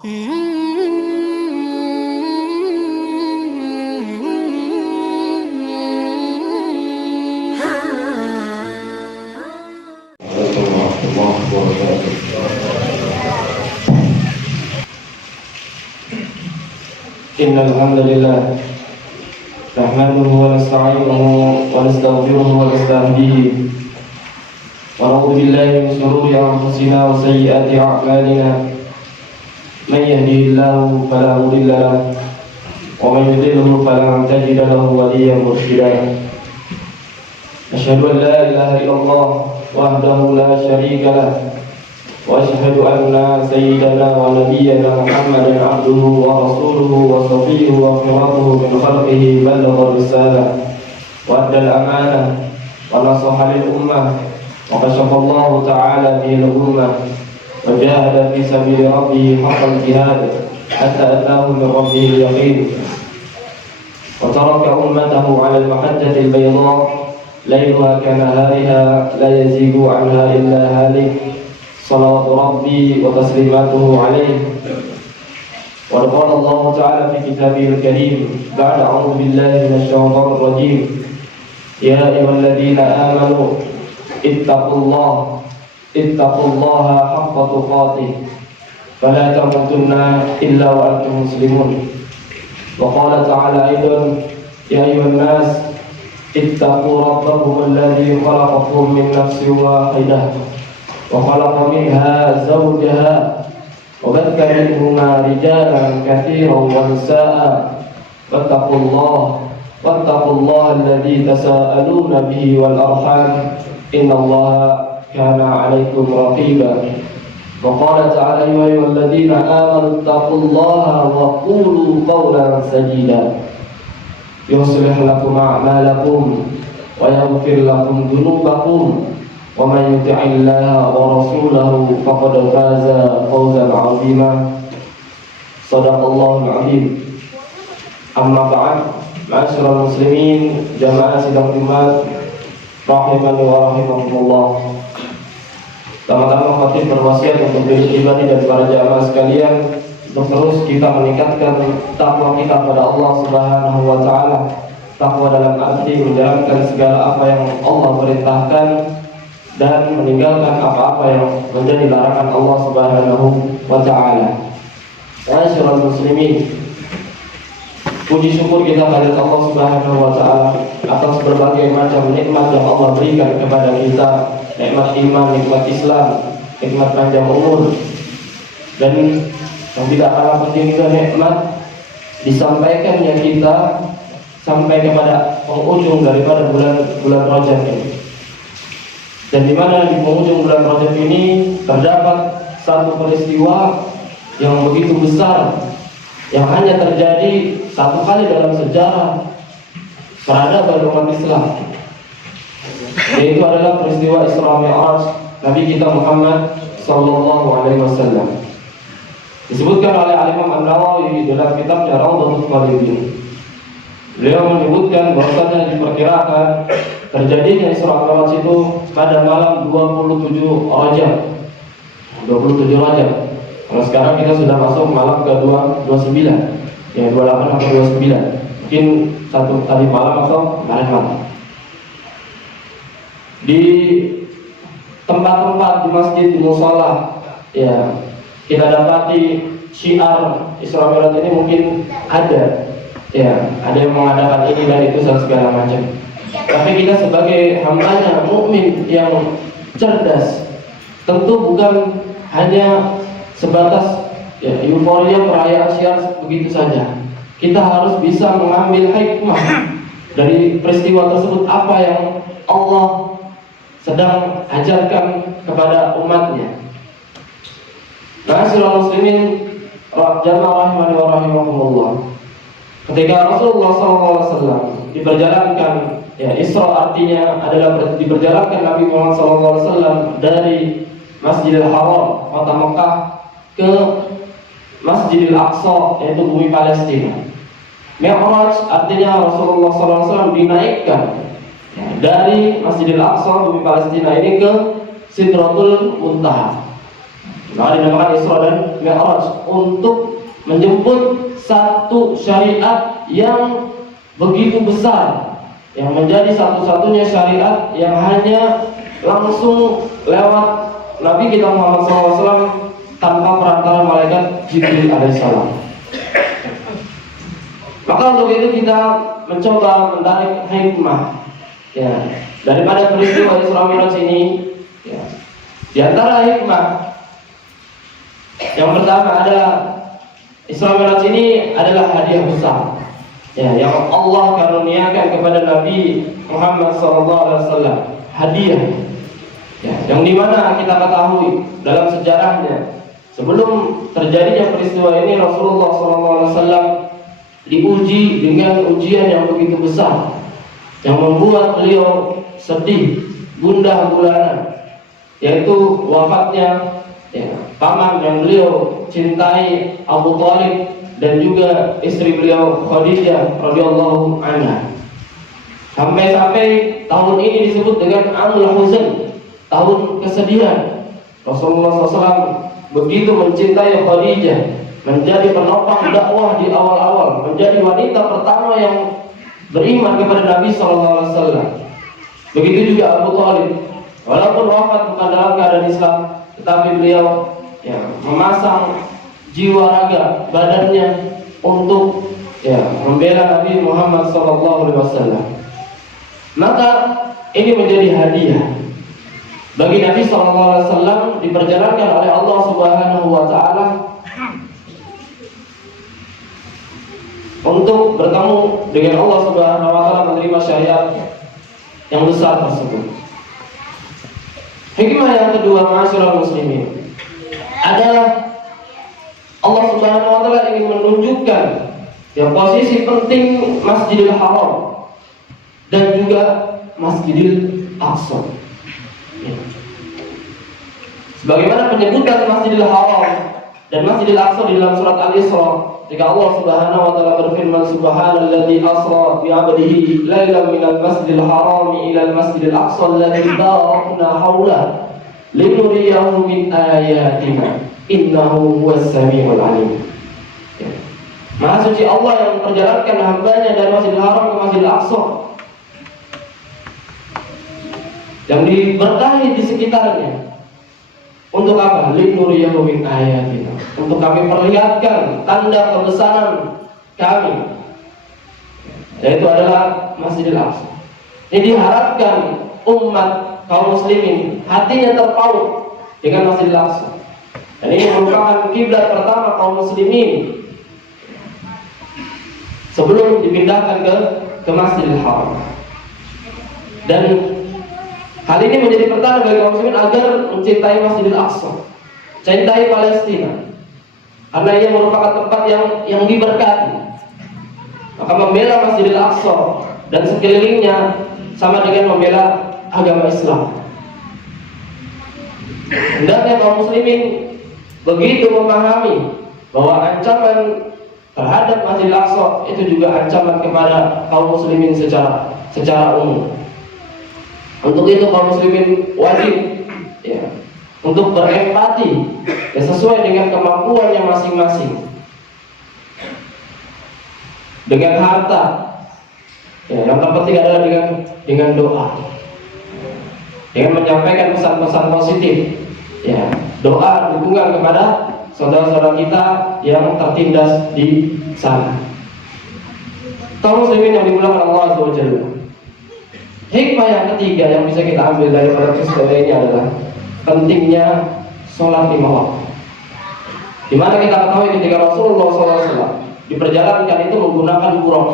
Innal hamdalillah nahmaduhu wa nasta'inuhu wa nastaghfiruhu wa nastahdihi wa na'udzu billahi min shururi anfusina wa sayyiati a'malina man yahdihillahu fala mudilla lahu wa man yudlilhu fala tajida lahu waliyyan murshida. Asyhadu an la ilaha illallah wahdahu la syarika lahu wa asyhadu anna sayyidana wa nabiyyana Muhammadan abduhu wa rasuluhu wa safiyyuhu wa khiratuhu min khalqihi ballagha risalah wa adda al-amanah wa nasaha lil ummah wa kashafa Allah ta'ala bihi al-ummah wa jahada fi sabili rabbih haqqa al-jihad hatta ataahu min rabbih al-yaqin wa taraka ummatahu 'ala al-mahajjati al-bayda layluha kanahariha la yazigu 'anha illa halik. Salawatu Rabbi wa taslimatuhu alaihi. Wa qala Allah Ta'ala fi kitabihil karim ba'da a'udzu billahi minasy syaithanir rajim. Ya ayyuhalladzina amanu ittaqullaha haqqa tuqatih wa la tamutunna illa wa antum muslimun. Wa qala ta'ala aidan ya ayyuhan nas ittaqu rabbakum alladzi khalaqakum min nafsin wahidah وخلق منها زوجها وبث منهما رجالا كثيرا ونساء واتقوا الله الذي تساءلون به والأرحام إن الله كان عليكم رقيبا. وقال تعالى يا أيها الذين آمنوا اتقوا الله وقولوا قولا سديدا يصلح لكم أعمالكم ويغفر لكم ذنوبكم ومن يطع الله ورسوله فقد فاز فوزا عظيما. Shadaqallahul azim. Amma ba'd, ma'asyiral muslimin, jamaah sidang Jumat rahimani wa rahimakumullah. Tama-tama khatib berwasiat untuk diri pribadi dan para jamaah sekalian untuk terus kita meningkatkan takwa kita kepada Allah Subhanahu wa taala. Takwa dalam arti menjalankan segala apa yang Allah perintahkan dan meninggalkan apa-apa yang menjadi larangan Allah Subhanahu wa ta'ala. Ma'asyiral muslimin, puji syukur kita kepada Allah Subhanahu wa ta'ala atas berbagai macam nikmat yang Allah berikan kepada kita. Nikmat iman, nikmat Islam, nikmat panjang umur, dan yang tidak kalah penting juga nikmat disampaikannya kita sampai kepada penghujung daripada bulan Rajab ini. Dan di mana di penghujung bulan Rajab ini terdapat satu peristiwa yang begitu besar yang hanya terjadi satu kali dalam sejarah peradaban umat Islam, yaitu adalah peristiwa Isra Mi'raj Nabi kita Muhammad sallallahu alaihi wasallam. Disebutkan oleh Al-Imam An-Nawawi dalam kitabnya Rawdatul Talibin. Beliau menyebutkan bahwasanya diperkirakan terjadinya Isra Mi'raj itu pada malam 27 Rajab. Kalau sekarang kita sudah masuk malam ke-29, ya 28 atau 29. Mungkin satu tadi malam atau kemarin malam. Di tempat-tempat di masjid, di mushola, ya kita dapati syiar Isra Mi'raj ini mungkin ada. Ya, ada yang mengadakan ini dan itu dan segala macam. Tapi kita sebagai hambanya mukmin yang cerdas, tentu bukan hanya sebatas ya euforia perayaan syiar begitu saja. Kita harus bisa mengambil hikmah dari peristiwa tersebut, apa yang Allah sedang ajarkan kepada umatnya. Ma'asyiral muslimin, jamaah rahimani wa rahimakumullah. Ketika Rasulullah SAW diperjalankan, ya Isra artinya adalah diperjalankan Nabi Muhammad SAW dari Masjidil Haram, kota Mekah, ke Masjidil Aqsa, yaitu bumi Palestina. Mi'raj artinya Rasulullah SAW dinaikkan dari Masjidil Aqsa, bumi Palestina ini, ke Sidratul Muntaha. Maka dinamakan Isra dan Mi'raj, untuk menjemput satu syariat yang begitu besar, yang menjadi satu-satunya syariat yang hanya langsung lewat Nabi kita Muhammad SAW tanpa perantara malaikat Jibril alaihissalam. Maka untuk itu kita mencoba menarik hikmah daripada peristiwa Isra Mi'raj ini. Di antara hikmah yang pertama adalah Isra Mi'raj ini adalah hadiah besar yang Allah karuniakan kepada Nabi Muhammad SAW. Hadiah yang dimana kita ketahui dalam sejarahnya, sebelum terjadinya peristiwa ini, Rasulullah SAW diuji dengan ujian yang begitu besar, yang membuat beliau sedih, gundah gulana, yaitu wafatnya paman yang beliau cintai, Abu Thalib, dan juga istri beliau Khadijah radhiyallahu anha. Sampai-sampai tahun ini disebut dengan Amul Huzn, tahun kesedihan. Rasulullah SAW begitu mencintai Khadijah, menjadi penopang dakwah di awal-awal, menjadi wanita pertama yang beriman kepada Nabi SAW. Begitu juga Abu Thalib, walaupun wafat bukan dalam keadaan Islam, tetapi beliau memasang jiwa raga badannya untuk membela Nabi Muhammad SAW. Maka ini menjadi hadiah bagi Nabi SAW, diperjalankan oleh Allah Subhanahu wa Ta'ala untuk bertemu dengan Allah Subhanahu wa Ta'ala, menerima syariat yang besar tersebut. Hikmah yang kedua, ma'asyiral muslimin, adalah Allah Subhanahu wa Ta'ala ingin menunjukkan posisi penting Masjidil Haram dan juga Masjidil Aqsa. Sebagaimana penyebutan Masjidil Haram dan Masjidil Aqsa di dalam surat Al-Isra, ketika Allah Subhanahu wa Ta'ala berfirman, Subhanalladzi asra bi 'abdihi lailan minal masjidil haram ila al-masjidil aqsa alladzi barakna hawlahu linuriyahu min ayatina innahu huwas samiul alim. Maha suci Allah yang memperjalankan hambanya dari Masjidil Haram ke Masjidil Aqsa, yang diberkahi di sekitarnya. Untuk apa? Linuriyahu min ayatina, untuk kami perlihatkan tanda kebesaran kami, yaitu adalah Masjidil Aqsa. Ini diharapkan umat kaum muslimin hatinya terpaut dengan Masjidil Aqsa. Dan ini merupakan kiblat pertama kaum muslimin sebelum dipindahkan ke Masjidil Haram. Dan hal ini menjadi pertanda bagi kaum muslimin agar mencintai Masjidil Aqsa, cintai Palestina, karena ia merupakan tempat yang diberkati. Maka membela Masjidil Aqsa dan sekelilingnya sama dengan membela agama Islam. Hendaknya kaum muslimin begitu memahami bahwa ancaman terhadap Masjidil Aqsa itu juga ancaman kepada kaum muslimin secara umum. Untuk itu kaum muslimin wajib untuk berempati sesuai dengan kemampuannya masing-masing, dengan harta. Yang terpenting adalah dengan doa, dengan menyampaikan pesan-pesan positif. Doa dukungan kepada saudara-saudara kita yang tertindas di sana. Kaum muslimin yang dimuliakan Allah Azza wa Jalla. Hikmah yang ketiga yang bisa kita ambil daripada peristiwa ini adalah pentingnya sholat lima waktu. Di mana kita ketahui ketika Rasulullah SAW diperjalankan itu menggunakan buraq,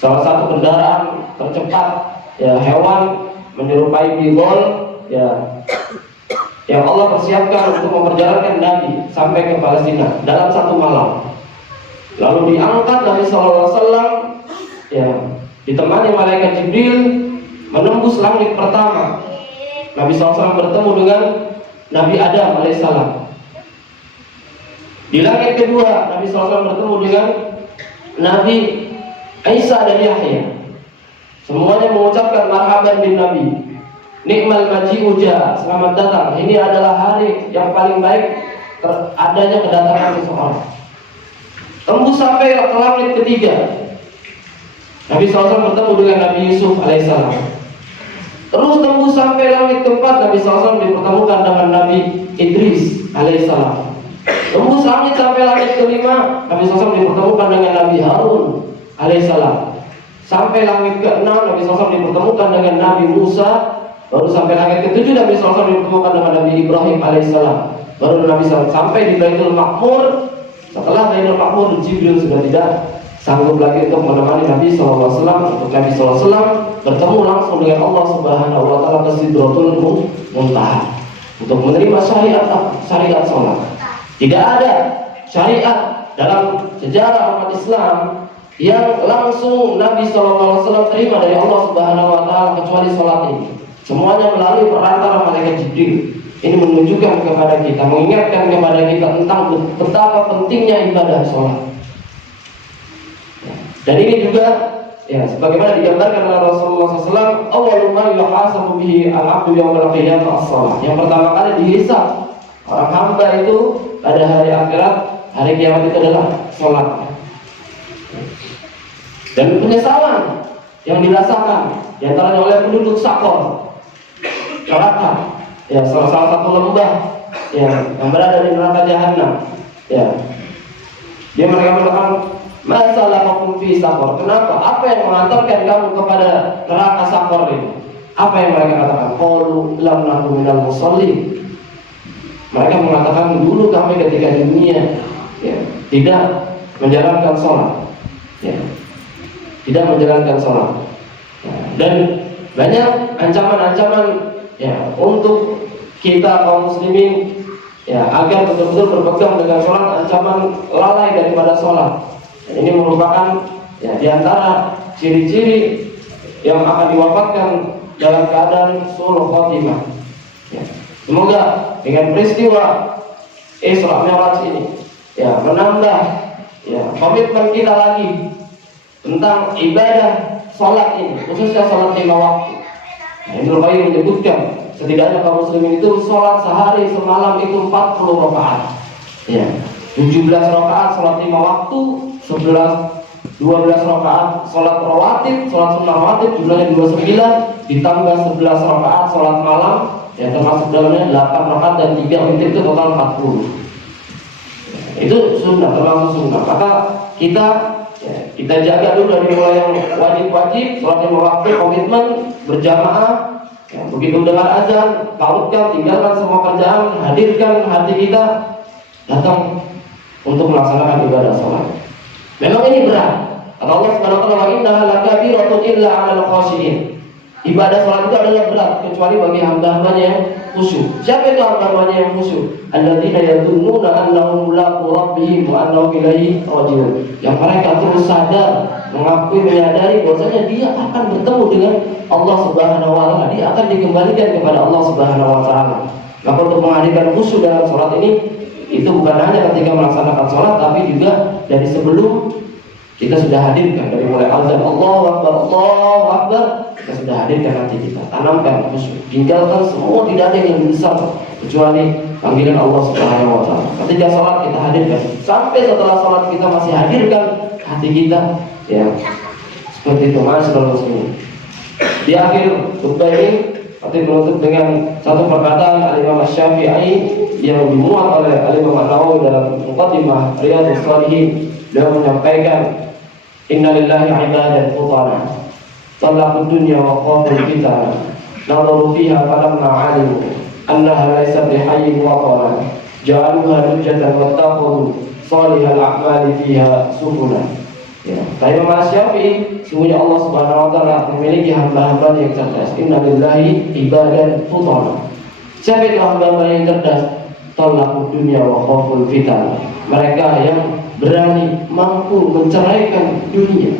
salah satu kendaraan tercepat, hewan menyerupai bigol, yang Allah persiapkan untuk memperjalankan Nabi sampai ke Palestina dalam satu malam. Lalu diangkat Nabi SAW, ditemani malaikat Jibril menembus langit pertama. Nabi SAW bertemu dengan Nabi Adam alaihissalam. Di langit kedua, Nabi SAW bertemu dengan Nabi Isa dan Yahya. Semuanya mengucapkan marhaban bin Nabi. Nikmal maji'u ja, selamat datang. Ini adalah hari yang paling baik adanya kedatangan seseorang. Tembus sampai ke langit ketiga. Nabi SAW bertemu dengan Nabi Yusuf alaihissalam. Terus tembus sampai langit keempat, Nabi SAW dipertemukan dengan Nabi Idris alaihissalam. Tembus langit sampai langit kelima, Nabi SAW dipertemukan dengan Nabi Harun alaihissalam. Sampai langit keenam, Nabi SAW dipertemukan dengan Nabi Musa. Baru sampai langit ketujuh, Nabi SAW dipertemukan dengan Nabi Ibrahim alaihissalam. Baru Nabi SAW sampai di Baitul Ma'mur. Setelah Baitul Ma'mur, Jibril sudah tidak sanggup lagi untuk menemani Nabi SAW. Untuk Nabi SAW bertemu langsung dengan Allah Subhanahu Wa Taala ke Sidratul Muntaha untuk menerima syariat sholat. Tidak ada syariat dalam sejarah umat Islam yang langsung Nabi SAW terima dari Allah Subhanahu Wa Taala kecuali sholat ini. Semuanya melalui perantara malaikat Jibril. Ini menunjukkan kepada kita, mengingatkan kepada kita tentang betapa pentingnya ibadah sholat. Dan ini juga, ya, sebagaimana digambarkan oleh Rasulullah SAW, awwalu ma yuhasabu bihi al-'abdu yaumil qiyamah as-shalah. Yang pertama kali dihisab orang hamba itu pada hari akhirat, hari kiamat itu adalah sholat. Dan penyesalan yang dirasakan diantaranya oleh penduduk Sakor, neraka, ya, salah satu lembah yang berada di neraka Jahanam. Ya, dia mereka mengatakan, masalahkum fi Sakor. Kenapa? Apa yang mengantarkan kamu kepada neraka Sakor ini? Apa yang mereka katakan? Qalu lam naku minal musallin. Mereka mengatakan dulu kami ketika di dunia, ya, tidak menjalankan sholat, ya, tidak menjalankan sholat. Ya, dan banyak ancaman-ancaman, ya, untuk kita kaum muslimin, ya, agar betul-betul berpegang dengan sholat. Ancaman lalai daripada sholat. Dan ini merupakan, ya, diantara ciri-ciri yang akan diwafatkan dalam keadaan su'ul khotimah. Ya. Semoga dengan peristiwa Isra Mi'raj ini, ya, menambah, ya, komitmen kita lagi tentang ibadah sholat ini, khususnya sholat 5 waktu. Nah, Ibnu Qayyim menyebutkan setidaknya kaum muslimin itu sholat sehari semalam itu 40 rakaat. Ya, 17 rakaat sholat 5 waktu, 12 rakaat sholat rawatib, sholat sunnah rawatib jumlahnya 29, ditambah 11 rakaat sholat malam, ya, termasuk dalamnya 8 rakaat dan 3 witir, itu total 40. Itu sunnah, termasuk sunnah. Maka kita jaga dulu dari mulai yang wajib-wajib, sholat 5 waktu, komitmen, berjamaah, ya, begitu dengar azan, pautkan, tinggalkan semua kerjaan, hadirkan hati kita, datang untuk melaksanakan ibadah sholat. Memang ini berat. Kata Allah Subhanahu wa taala, "Innaha lakabiratun illa 'alal khashiyin." Ibadah sholat itu adalah berat kecuali bagi hamba-hambanya yang khusyuk. Siapa itu hamba-hambanya yang khusyuk? Alladzina yadhunnuna annahum mulaqu rabbihim wa annahum ilaihi raji'un. Yang mereka terus sadar, mengakui, menyadari bahwasanya dia akan bertemu dengan Allah Subhanahu wa taala. Dia akan dikembalikan kepada Allah Subhanahu wa taala. Maka untuk menghadirkan khusyuk dalam sholat ini, itu bukan hanya ketika melaksanakan sholat, tapi juga dari sebelum kita sudah hadirkan, dari mulai azan Allahu Akbar, kita sudah hadirkan hati kita, tanamkan khusyuk, tinggalkan semua, tidak ada yang besar kecuali panggilan Allah Subhanahu wa taala. Ketika sholat kita hadirkan, sampai setelah sholat kita masih hadirkan hati kita, ya, seperti itu. Masyaallah muslimin. Di akhir khutbah ini Nanti menutup dengan satu perkataan Al-Imam Asy-Syafi'i yang dimuat oleh Al-Imam An-Nawawi dalam Muqaddimah Riyadhus Shalihin. Beliau menyampaikan, Inna lillahi ibadan futana talaqud dunya wa qaful fitana nadharu fiha falamma 'alimu annaha laysat bihayyin watana ja'aluha hujjatan wattaqu salihal a'mali fiha subuna. Ya, Imam Asy-Syafi'i, sungguhnya Allah Subhanahu wa taala memiliki hamba-hamba yang cerdas. Inna lillahi ibadan futana. Siapa itu hamba-hamba yang cerdas? Talaqud dunya wa khaful fitan. Mereka yang berani mampu menceraikan dunia.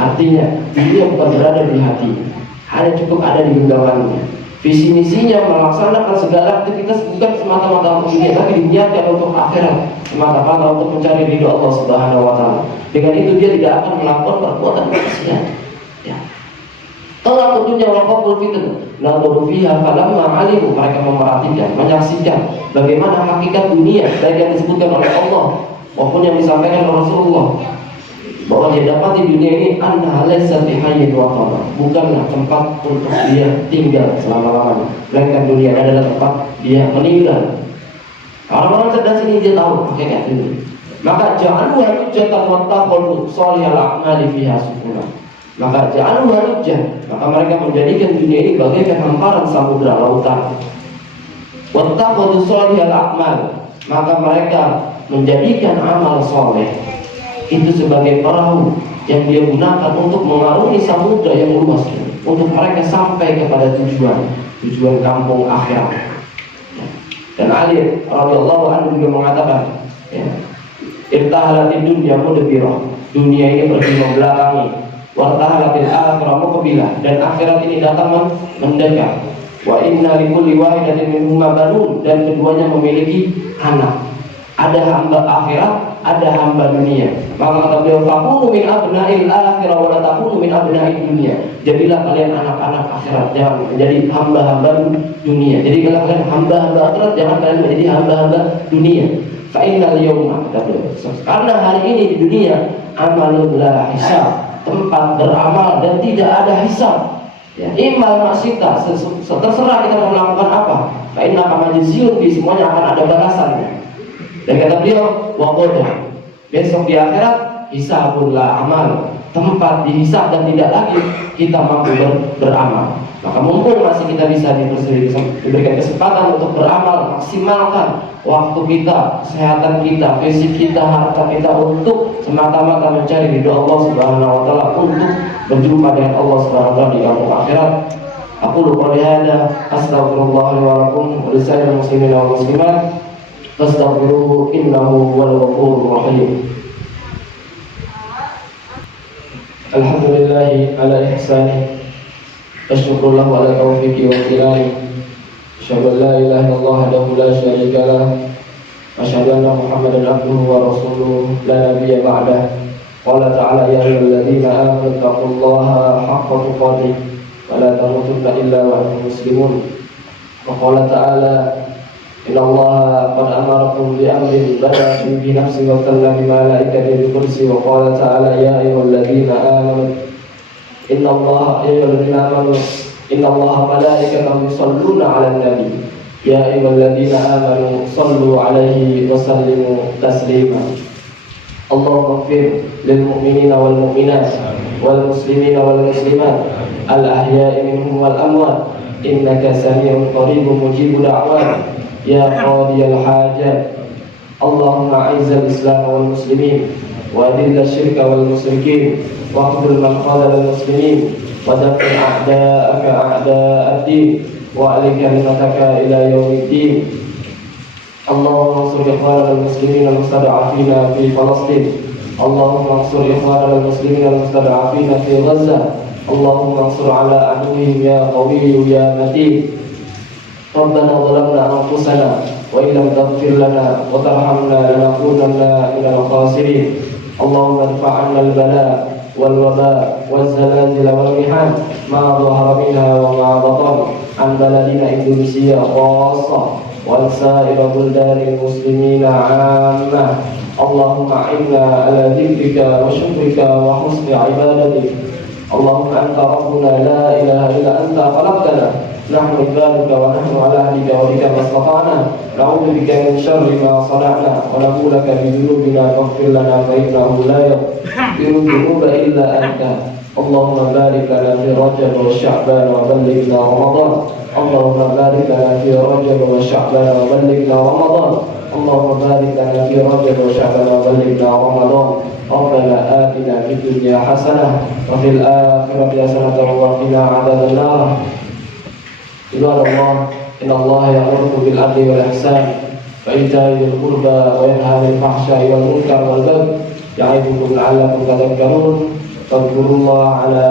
Artinya dunia bukan berada di hatinya, hanya cukup ada di genggamannya. Visi misinya melaksanakan segala aktivitas bukan semata-mata untuk dunia, tapi diniatkan untuk akhirat, semata-mata untuk mencari ridho Allah Subhanahu wa taala. Dengan itu dia tidak akan melakukan perbuatan maksiat. Ya. Talaqud dunya wa qabul fitnah. Nadhuru fiha falamma alimu, mereka memerhatikan, menyaksikan bagaimana hakikat dunia, baik yang disebutkan oleh Allah maupun yang disampaikan oleh Rasulullah, bahwa dia dapat di dunia ini annaha laysat bihayyin wa qamar, bukanlah tempat untuk dia tinggal selama-lamanya, melainkan dunia adalah tempat dia meninggal. Orang-orang cerdas ini dia tahu hakikat ini. Maka ja'alu hujjatan wa taqulu shalihal a'mali fiha sukuna. Maka ja'alu hujjah, maka mereka menjadikan dunia ini bagaikan hamparan samudra lautan. Wa taqulu shalihal a'mal, maka mereka menjadikan amal soleh itu sebagai perahu yang dia gunakan untuk mengarungi samudra yang luas ini, untuk mereka sampai kepada tujuan kampung akhirat. Dan Ali radhiyallahu anhu juga mengatakan, irtahalatid dunya mudbirah, dunia ini pergi membelakangi, wartahalatil akhirah muqbilah, dan akhirat ini datang mendekat. Wa inna likulli wahidatin minhuma banun, dan keduanya memiliki anak. Ada hamba akhirat, ada hamba dunia. Maka kata beliau, fakunu min abna'il akhirah wa la takunu min abna'id dunia. Jadilah kalian anak-anak akhirat, jangan menjadi hamba-hamba dunia. Jadi kalau kalian hamba-hamba akhirat, jangan kalian menjadi hamba-hamba dunia. Fa innal yawma, kata beliau, karena hari ini di dunia amalun la hisab, tempat beramal dan tidak ada hisab. Ya, imal maksita, terserah kita mau melakukan apa. Fa inna kamajiziyun, di semuanya akan ada balasannya. Dan kata beliau, waqodah, besok di akhirat hisabul la amal, tempat dihisab dan tidak lagi kita mampu beramal. Maka mumpung masih kita bisa diberikan kesempatan untuk beramal, maksimalkan waktu kita, kesehatan kita, fisik kita, harta kita untuk semata-mata mencari ridho Allah Subhanahu wa taala, untuk berjumpa dengan Allah Subhanahu wa taala di kampung akhirat. Aku lupa lihada, astaghfirullah wa lakum wa lisairil muslimin wal muslimat, fastaghfiruhu innahu huwal ghafurur rahim. Alhamdulillahi ala ihsani, asyukru lahu ala taufiqi wa tilani, asyhadu an la ilaha illallah wahdahu la syarika lah, asyhadu anna Muhammadan abduhu wa rasuluhu la nabiyya ba'dah. Qala ta'ala ya ayyuhalladzina amanu taqullaha haqqa tuqatih wa la tamutunna illa wa antum muslimun. Wa qala ta'ala innallaha qad amarakum bi amrin bada bi nafsi wa salla bi malaikatihi bi kursi. Wa qala ta'ala ya ayyuhalladzina amanu innallaha malaikatahu yusalluna 'alan nabi ya ayyuhalladzina amanu sallu 'alaihi wa sallimu taslima. Allahumma ighfir lil mu'minina wal mu'minat wal muslimina wal muslimat al ahya'i minhum wal amwat innaka sami'un qaribun mujibud da'wat ya qadiyal hajat. Allahumma a'izzal islam wal muslimin wa adillal syirka wal musyrikin wa khudhul man khadhal muslimin wa dafi' a'da'aka a'da'ad-din wa alika limataka ila yaumiddin. Allahumma ansur ikhwanana al-muslimin al-mustada'afina fi Palestin. Allahumma ansur ikhwanana al-muslimin al-mustada'afina fi Gaza. Allahumma ansur ala aduwwihim ya qawiyyu ya matin. Rabbana zalamna anfusana wa illam taghfir lana wa tarhamna lanakunanna minal khasirin. Allahumma irfa' 'anna al-bala wal waba wal zalazil wal mihan ma dhahara minha wa ma batan an baladina Indonesia khassah wa sa'ira buldanil muslimina 'ammah. Allahumma a'inna ala dhikrika wa syukrika wa husni ibadatik. Allahumma anta rabbuna la ilaha illa anta khalaqtana nahnu ibaduka wa nahnu ala ahdika wa bika mastata'na na'udzu bika min syarri ma sana'na wa naqulu laka bi dhunubina faghfir lana fa innahu la yaghfiru dhunuba illa anta. Allahumma barik lana fi Rajab wa Sya'ban wa ballighna Ramadan. Allahumma barik lana fi Rajab wa Sya'ban wa ballighna Ramadan. Allahumma barik lana fi Rajab wa Sya'ban wa ballighna Ramadan. Rabbana atina fid dunya hasanah wa fil akhirati hasanah wa qina adzabannar. Ibadallah, innallaha ya'muru bil 'adli wal ihsan wa ita'i dzil qurba wa yanha 'anil fahsya'i wal munkar wal baghi ya'idukum la'allakum tadhakkarun. Fadhkurullaha 'ala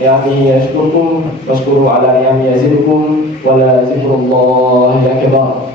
ni'amihi yashkurkum washkuru 'ala ni'amihi yazidkum wa la zikrullahi akbar.